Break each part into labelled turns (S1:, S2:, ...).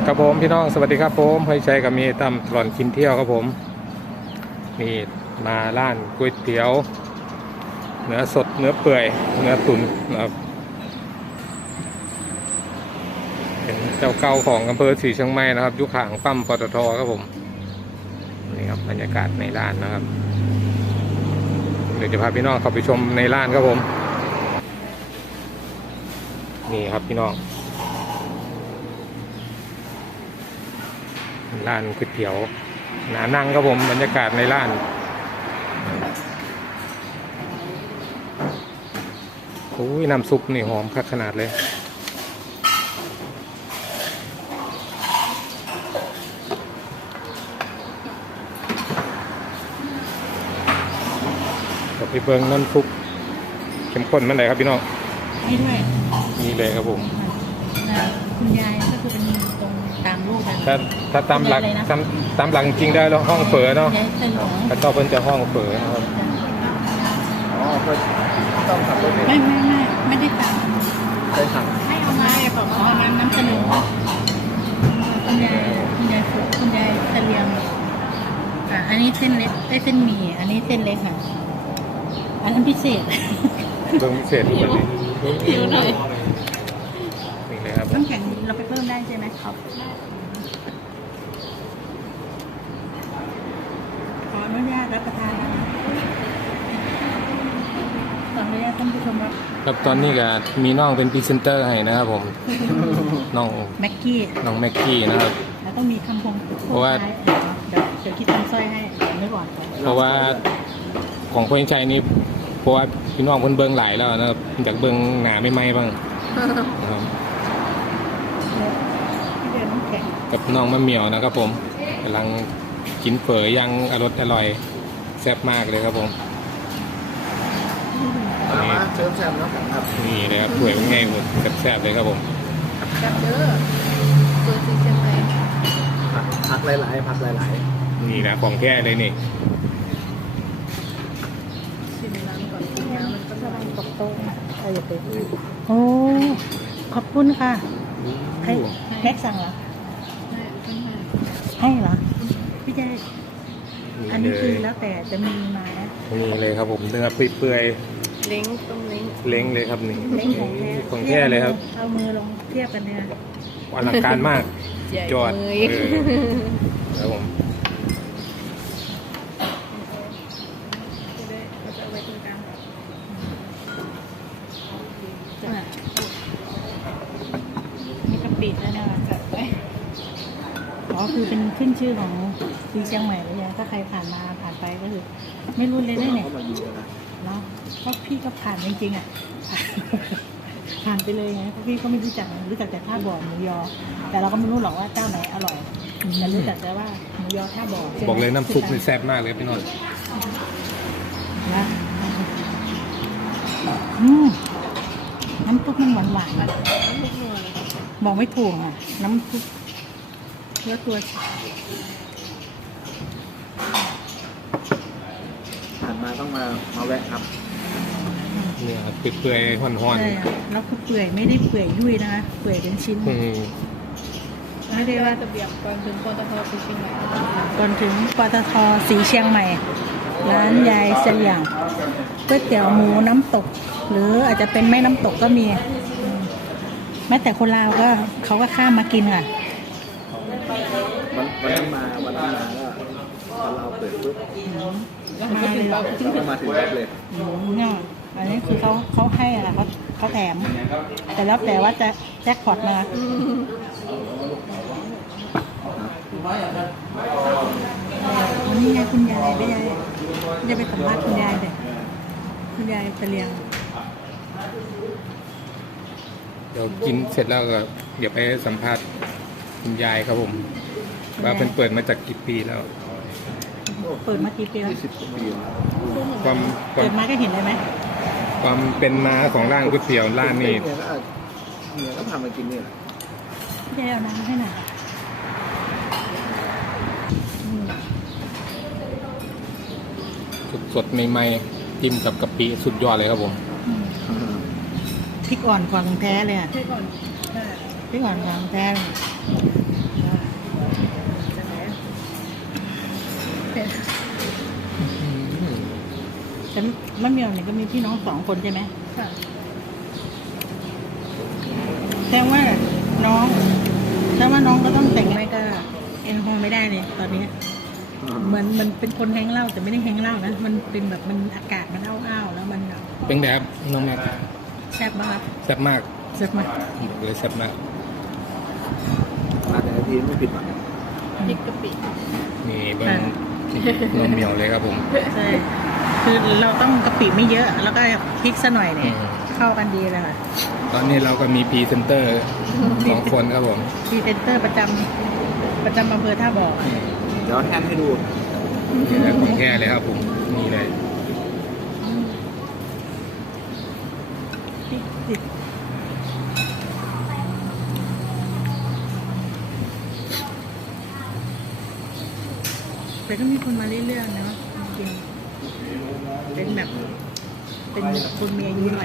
S1: ครับผมพี่น้องสวัสดีครับผมให้ใจกับมีตามตลอดกินเที่ยวครับผมนี่มาร้านก๋วยเตี๋ยวเนื้อสดเนื้อเปื่อยเนื้อตุ๋นนะครับเป็นเจ้าเก่าของอำเภอศรีเชียงใหม่นะครับยุคห่างปั๊มปตทครับผมนี่ครับบรรยากาศในร้านนะครับเดี๋ยวจะพาพี่น้องเข้าไปชมในร้านครับผมนี่ครับพี่น้องร้านก๋วยเตี๋ยวหนานั่งครับผมบรรยากาศในร้านโอ้ยน้ำซุปนี่หอมคักขนาดเลยกับพี่เบิงน้ำซุปเข้มข้นมันไหนครับพี่น้อง
S2: นี่ด้วย
S1: นี่เลยครับผม
S2: คุณยายก็คือเป็นตรงตามรูปกัน
S1: ถ้าตามหลักตามหลักจริงได้แล้วห้องเฝอเนาะถ้าชอบเพิ่นจะห้องเฝอนะครับ
S3: อ๋อก็ต้องขับรถ
S2: ไม่ได้ตาม
S3: เคยสั่ง
S2: ให้เอามาบอกว่าน้ำเสนอคุณยายฝึกคุณยายเสลียงอันนี้เส้นเล็กเส้นหมี่อันนี้เส้นเล็กค่ะอันนั้นพิเศษ
S1: เพิ่มพิเศษทุกวันนี้
S2: หิวหน่อย
S1: นี่เลยครับ
S2: น้ำแข็งเราไปเพิ่มได้ใช่ไหมครับขออนุญาตรับประทานขออนุญาตท่านผู้ชม
S1: ครับตอนนี้ก็มีน้องเป็นพรีเซนเตอร์ให้นะครับผมน้อง
S2: แม็กกี้
S1: นะครับ
S2: แล้วต้องมีคำคม
S1: เพราะว่า
S2: เดี๋ยวคิดคำสร้อยให้ไม่ก่อน
S1: เพราะว่าของพ่อชัยนี่เพราะว่าพี่น้องเพิ่นเบิ่งหลายแล้วนะครับจากเบิ่งหนาไม่ไหมบ้างนะครับกับน้องมะเหมี่ยวนะครับผมกำลังกินเฝอย่างอร่อยแซ่บมากเลยครับผม
S3: มาเชิญแซมนะครับ
S1: นี่เลยครับสวยง่ายหมดแซ่บเลยครับผม
S2: แซ่บเด้อตัวสีเชียงใหม่
S3: ผักหลายๆผักหลาย
S1: ๆนี่นะของแท้เลยนี่
S2: ชิมน้ำก่อนชิมน้ำมันก็จะได้ตกโต๊ะอย่าไปโอ้ขอบคุณค่ะให้แม็กสั่งเหรอให้เหรอพี่เจอันนี้คือแล้วแต่จะมีมานะ
S1: นี่เลยครับผมเนื้อเปื่อย
S2: เล้งต้มเล้ง
S1: เลยครับนี่
S2: เล้ง
S1: ของแท้เลยครับ
S2: เอามือลงเทียบกันเนี่ย
S1: อลังการมากจอดครับผม
S2: มีกะปิด้วยนะคะอ๋อคือเป็นขึ้นชื่อของศรีเชียงใหม่เลยนะถ้าใครผ่านไปก็คือไม่รู้เลยได้เนี่ยเนาะเพราะพี่ก็ผ่านจริงๆอ่ะผ่านไปเลยไงเพราะพี่ก็ไม่รู้จักแต่ท่าบ่อหมูยอแต่เราก็ไม่รู้หรอกว่าเจ้าไหนอร่อยแต่รู้จักแต่ว่าหมูยอท่าบ่อ
S1: บอกเลยน้ำซุปนี่แซ่บมากเลยพี่น้อง
S2: นะน้ำซุปมันหวานบอกไม่ถูกอ่ะน้ำซุปเนื้อตัว
S3: ผ่านมาต้องมาแวะครับ
S1: เนี่ยเปื่อยๆห่อน
S2: ๆแล้วก็เปื่อยไม่ได้เปื่อยยุ่ยนะคะเปื่อยเป็นชิ้นไม่ได้ว่าจะเบียบก่อนถึงปตทศรีเชียงใหม่ก่อนถึงปตทศรีเชียงใหม่ร้านยายเสลียงก๋วยเตี๋ยวหมูน้ำตกหรืออาจจะเป็นไม่น้ำตกก็มีแม้แต่คนลาวก็เขาก็ข้ามมากินค่ะ
S3: วันนั้นมาก็พอเราเปิดปุ๊บ
S2: มาเลย
S3: เราก็มาถึงรับเลย
S2: เนี่ยอันนี้คือเขาให้อะไรเขาแถมแต่แล้วแต่ว่าจะแจ็คพอตมาวันนี้ไงคุณยายไม่ยายจะไปสัมภาษณ์คุณยายเลยคุณยายเสลียง
S1: เดี๋ยวกินเสร็จแล้วก็เดี๋ยวไปสัมภาษณ์คุณยายครับผมว่าเปิดมาจากกี่ปีแล้ว
S2: เปิดมากี่ปีแล้ว
S3: 20 ปี
S1: ความ
S2: เปิดมาก็เห็นเลยไหม
S1: ความเป็นมาของร้านก๋วยเตี๋ยวร้านนี้
S3: เนี่ยก็พามากินเนี่ย
S2: พี่ได้เอาน้ำให้หน่อย
S1: สดใหม่ๆจิ้มกับกะปิสุดยอดเลยครับผม
S2: พริกอ่อนของแท้เลยอ่ะพริกอ่อนของแท้มะเหมี่ยวเนี่ยก็มีพี่น้อง2 คนใช่ไหม
S4: ค่ะ
S2: แต่ว่าน้องก็ต้องแต่งไม่ก็แอลกอฮอล์ไม่ได้เลยตอนนี้เหมือนมันเป็นคนแห้งเหล้าแต่ไม่ได้แห้งเหล้านะมันเป็นแบบมันอากาศมันอ้าวๆแล้วมันแบบ
S1: เป็นแบบน้องแม็ก
S2: แซ่บมาก
S1: แซ่บมาก
S2: แซ่บมาก
S1: บอกเลยแซ่บมาก
S3: มาแต่ละทีไม่ผิดหวัง
S4: พริกกะปิ
S1: นี่เบิ้งนมเหนียวเลยครับผม
S2: ใช่คือเราต้องกะปิไม่เยอะ แล้วก็พริกซะหน่อยเนี่ย
S1: อืม
S2: เข้ากันดีเลยค่ะ
S1: ตอนนี้เราก็มีพรีเซนเตอร์2 คนครับผม
S2: พรีเซนเตอร์ประจำอำเภอท่าบ่อ
S3: เดี๋ยวแทนให้ดู
S1: นี่แหละของแท้เลยครับผมนี่เลย
S2: พริกติดแต่ก็มีคนมาเรื่อยๆนะจริงๆเป็นแบบเป็นคนมีอายุหน่อย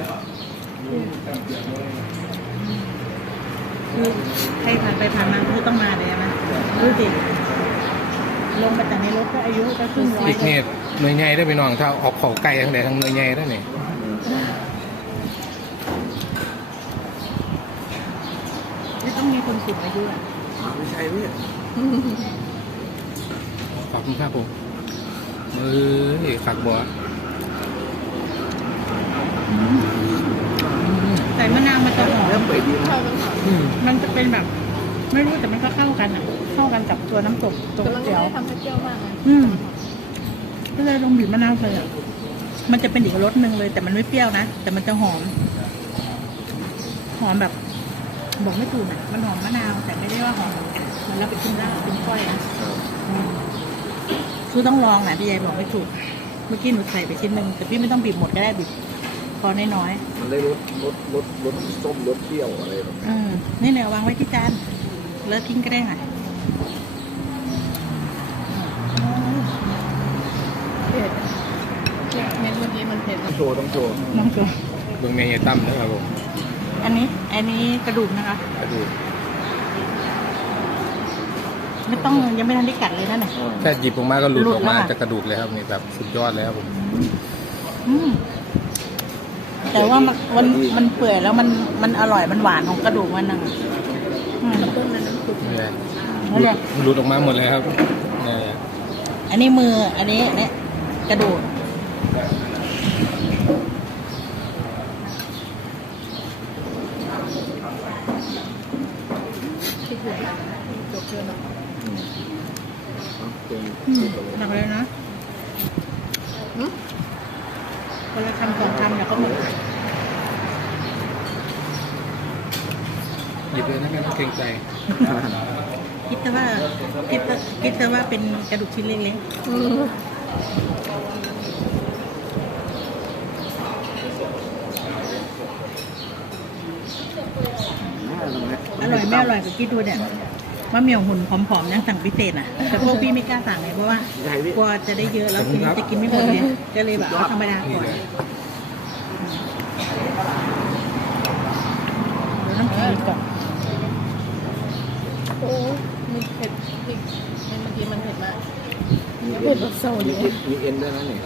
S2: คือใครผ่านไปผ่านมาคือต้องมาเลยนะดูสิลงมาจากในรถก็อายุก็ครึ่งร้อย
S1: อีกเนี่ยหน่วยใหญ่ได้ไปน้องถ้าออกเขาไก่ทั้งใดทั้งหน่วยใหญ่ได้เนี่ย
S2: ไม่ต้องมีคนสูงอายุอ่ะ
S3: ไม่ใช่เนี่ย
S1: ขอบคุณครับผมขักบัว
S2: ใส่มะนาวมันจะหอ
S3: เริ่
S2: ม
S3: มเปิดดีนะ
S4: ข้าวมันหอม
S2: มันจะเป็นแบบ ไม่รู้แต่มันก็เข้ากันอ่ะ เข้ากันกับตัวน้ำตกตัว
S4: แต่มันไม่
S2: เตี๋ยว
S4: ได้ทำให้เปรี้ยวมากนะ
S2: ก็เลยลงบีบมะนาวเลยอ่ะมันจะเป็นอีกรสหนึ่งเลย แต่มันไม่เปรี้ยวนะแต่มันจะหอมแบบ บอกไม่ถูกอ่ะมันหอมมะนาวแต่ไม่ได้ว่าหอมเหมันเราไปกินลาบกินก้อยนะคือต้องลองนะพี่ใหญ่บอกไม่ถูกเมื่อกี้หนูใส่ไปชิ้นหนึ่งแต่พี่ไม่ต้องบีบหมดก็ได้บีบพอน้อยๆ
S3: มันได้รสส้มรสเปรี้ยวอะไรแบบนี้
S2: นี่เนี่ยวางไว้ที่จานเลิกทิ้งก็ได้ค่ะ
S4: เผ็ดเม็ดเมื่อกี้มันเผ็ด
S3: ต้องโชว์
S2: น้องตัว
S1: เบิ้งเมย์ตั้มนะครับผม
S2: อันนี้กระดูกนะคะ
S1: กระดูก
S2: ไม่ต้องยังไม่ทันได้กัดเลยนั่นน่ะ
S1: แค่หยิบออกมาก็หลุด
S2: หลุด
S1: ออกมา
S2: แล้วอะ
S1: จากกระดูกเลยครับนี่แบบสุดยอดเลยครับผม
S2: อืมแต่ว่ามันเปื่อยแล้วมันอร่อยมันหวานของกระดูกมันน่ะ
S4: กระตุ้นในน้ำซุป
S1: นี่แหละ
S2: นั่นแหละ
S1: หลุดออกมาหมดเลยครับนี่แหละ
S2: อันนี้มืออันนี้เนี่ยกระดูก
S4: พริกหยวกจบเชื่อเนาะ
S2: หนักเลยนะคนละคำ2 คำแล้วก็หมด
S1: หยิบเลยนะครับเกรงใจ
S2: คิดแต่ว่าเป็นกระดูกชิ้นเล็ก อร่อยไม่อร่อยก็คิดดูเนี่ยมะเหมี่ยวหุ่นผอมๆนะสั่งพิเศษอ่ะแต่พวกพี่ไม่กล้าสั่งเลยเพราะว่ากลัวจะได้เยอะแล้วทีนี้จะกินไม่หมดเลยก็เลยแบบเอาธรรมดา
S1: นี่
S2: ก่อน
S1: เลย
S2: เดี๋ยวน้ำพริกก่อน
S4: โอ้มีเผ็ดพริกเมื่อกี้มันเผ็ดมาก
S3: มี
S4: เผ็ดแบบโซนเลย
S3: มีเอ็นด้วยนะเนี่ย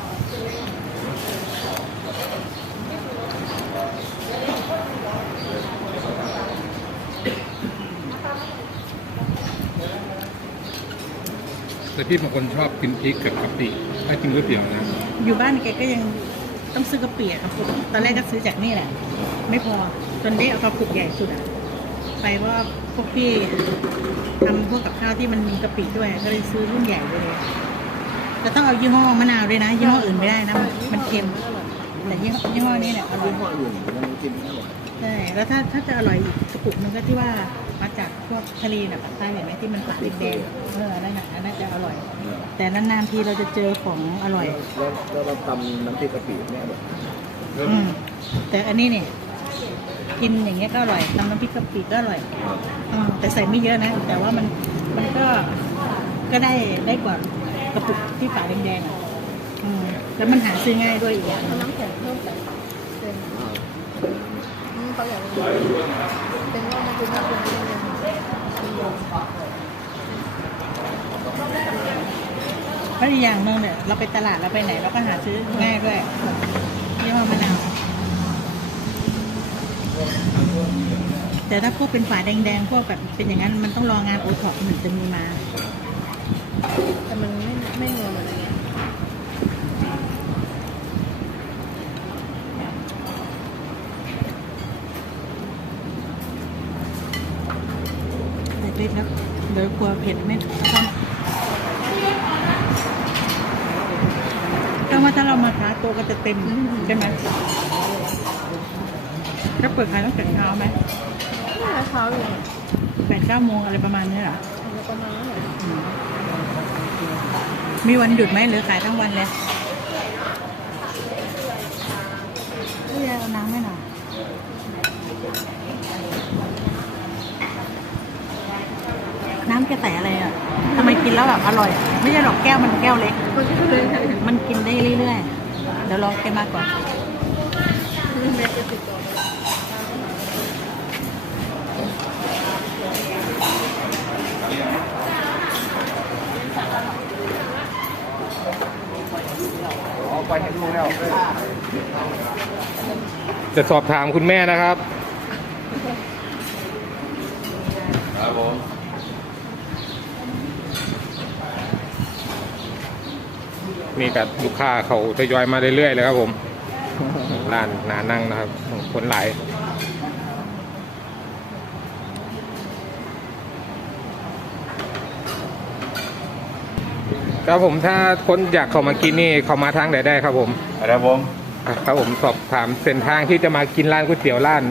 S1: แต่พี่บางคนชอบกินพริกกับกะปิถ้ากินก๋วยเตี๋ยวนะ
S2: อยู่บ้านแกก็ยังต้องซื้อกระเปียกครับตอนแรกก็ซื้อจากนี่แหละ ไม่พอจนได้เอากระปุกใหญ่สุดอ่ะไปเพราะว่าพวกพี่ทำพวกกับข้าวที่มันมีกะปิด้วยก็เลยซื้อรุ่นใหญ่ไปเลยแต่ต้องเอายี่ห้อมะนาวด้วยนะยี่ห้ออื่นไม่ได้นะมันเค็มแต่ยี่ห้อนี้เนี่ยอร่อย
S3: ยี่ห้ออื่นมันกินไม่อร่อย
S2: ใช่แล้วถ้าจะอร่อยอีกกระปุกนึงก็ที่ว่ามาจากพวกทะเลแบบปากใต้เห็นไหมที่มันปากแดงๆนั่นน่ะอันน่าจะอร่อย แต่นานๆทีเราจะเจอของอร่อย
S3: แล้วเราตำน้ำพริกกะปิเนี่ยแบบ
S2: แต่อันนี้เนี่ยกินอย่างเงี้ยก็อร่อยทำน้ำพริกกะปิก็อร่อยแต่ใส่ไม่เยอะนะ แต่ว่ามันก็ได้กว่ากระปุกที่ฝาแดงๆอ่ะแล้วมันหาซื้อง่ายด้วยอีกอย่าง
S4: เอาน้ำแข็งเพิ่มไปเป็นเขาอยากเป็นว่ามันคือน้ำเป็นเย็น
S2: ก็แล้วอีกอย่างหนึงเนี่ยเราไปตลาดเราไปไหนเราก็หาซื้อง่ายด้วยเรียกว่ามะนาวแต่ถ้าพวกเป็นฝาแดงๆพวกแบบเป็นอย่างนั้นมันต้องรองานโอท็อปถึงจะมีมา
S4: แต่มันไม่นัวเหมือนอะไรเงี้ย
S2: เล็กๆแล้วเดี๋ยวกลัวเผ็ดไม่ต้องว่าถ้าเรามาค้าตัวก็จะเต็มใช่ไหมถ้าเปิดขายตั้งแต่เช้าไหม
S4: เช้าอยู่
S2: 8-9 โมงอะไรประมาณนี้เหรอ
S4: ประมาณนั้นแหละ
S2: มีวันหยุดไหมหรือขายทั้งวันเลยพี่ยายเอาน้ำไหมหน่อยน้ำแกใส่อะไรอ่ะทำไมกินแล้วแบบอร่อย ไม่ใช่หรอกแก้วมันแก้วเล็ก มันกินได้เรื่อยๆ เดี๋ยวลองแกมาก่อน
S4: แม่จะติดต่อไป
S3: เอาไปเห็นลูกแล้ว
S1: จะสอบถามคุณแม่นะครับ
S3: ครับผม
S1: นี่กับลูกค้าเขาทยอยมาเรื่อยๆเลยครับผมร้านหนานั่งนะครับคนหลายครับผมถ้าคนอยากเข้ามากินนี่เข้ามาทางไหนได้ครับผม
S3: ครับผม
S1: ครับผมสอบถามเส้นทางที่จะมากินร้านก๋วยเตี๋ยวร้าน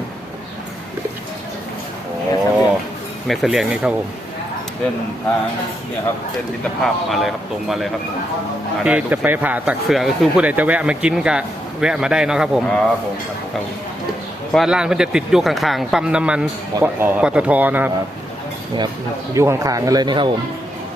S3: โอ้
S1: เมสเลียงนี่ครับผม
S3: เส้นทางเนี่ยครับเส้นมิตรภาพมาเลยครับตรงมาเลยครับมาได้
S1: ที่
S3: ทุก
S1: จะไปผ่าตักเสือก็คือผู้ใดจะแวะมากินก็แวะมาได้เนาะครับผม
S3: ครับผมครับผม
S1: ครับผมเพราะว่าร้านเพิ่นจะติดอยู่ข้างๆปั๊มน้ำมันปตทนะครับนี่ครับอยู่ข้างๆกันเลยนี่ครับผม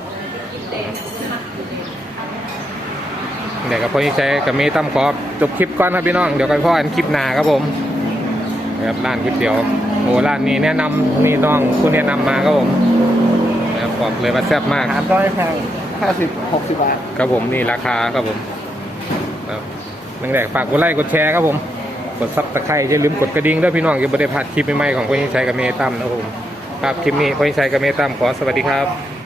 S1: เดี๋ยวกับพ่อยิ่งใจกับเมย์ตั้มขอจบคลิปก่อนครับพี่น้องเดี๋ยวกันพ่อกันคลิปหน้าครับผมนะครับร้านก๋วยเตี๋ยวโอ้ร้านนี้แนะนำนี่น้องคุณแนะนำมาครับผมนะครับบอกเลยว่าแซ่บมาก
S3: อาหารก็ไม่แพง50-60 บาท
S1: ครับผมนี่ราคาครับผมครับแรกๆฝากกดไลค์กดแชร์ครับผมกดซับสไครต์อย่าลืมกดกระดิ่งด้วยพี่น้องอย่าบ่ได้พลาดคลิปใหม่ๆของพ่อยิ่งใจกับเมย์ตั้มนะครับผมครับคลิปนี้พ่อยิ่งใจกับเมย์ตั้มขอสวัสดีครับ